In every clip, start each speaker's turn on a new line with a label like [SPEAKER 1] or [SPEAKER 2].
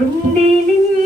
[SPEAKER 1] ഉണ്ടേലിൻ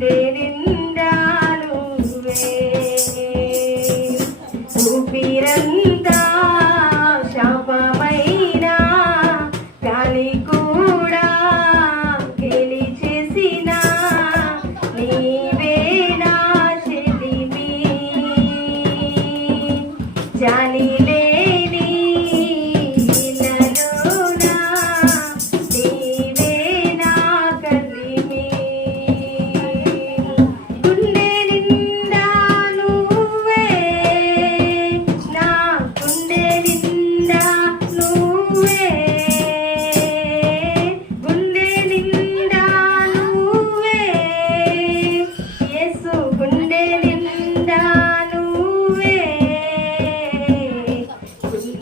[SPEAKER 1] గుండె నిండాలు ఊపిరంతా శాపమైన గాలి కూడా గెలి చేసిన నీవేనా చెలిమి జాలి